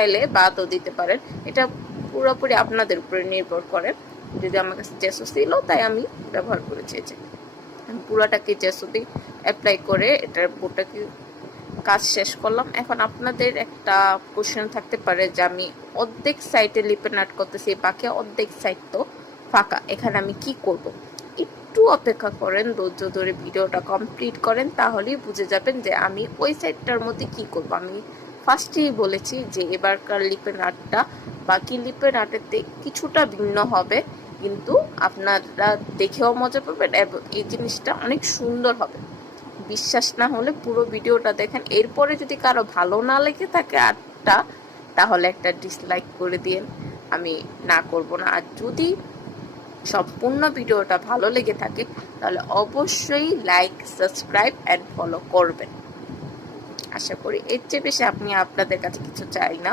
চাইলে বাদও দিতে পারেন, এটা পুরোপুরি আপনাদের উপরে নির্ভর করে। যদি আমার কাছে জেসো ছিল তাই আমি ব্যবহার করেছি। আমি পুরাটাকে জেসো দিয়ে অ্যাপ্লাই করে এটার বোর্ডটাকে কাজ শেষ করলাম। এখন আপনাদের একটা কোশ্চেন থাকতে পারে যে আমি অর্ধেক সাইডে লিপেন আর্ট করতেছি, বাকি অর্ধেক সাইড তো ফাঁকা, এখানে আমি কি করব। একটু অপেক্ষা করেন, ধৈর্য ধরে ভিডিওটা কমপ্লিট করেন, তাহলেই বুঝে যাবেন যে আমি ওই সাইডটার মধ্যে কি করব। আমি ফার্স্টেই বলেছি যে এবারকার লিপেন আর্টটা বাকি লিপেন আর্টের কিছুটা ভিন্ন হবে, কিন্তু আপনারা দেখেও মজা পাবেন এবং এই জিনিসটা অনেক সুন্দর হবে। বিশ্বাস না হলে পুরো ভিডিওটা দেখেন। এরপরে যদি কারো ভালো না লেগে থাকে আর্টটা, তাহলে একটা ডিসলাইক করে দিন, আমি না করব না। আর যদি সম্পূর্ণ ভিডিওটা ভালো লেগে থাকে তাহলে অবশ্যই লাইক, সাবস্ক্রাইব অ্যান্ড ফলো করবেন। আশা করি এর চেয়ে বেশি আমি আপনাদের কাছে কিছু চাই না।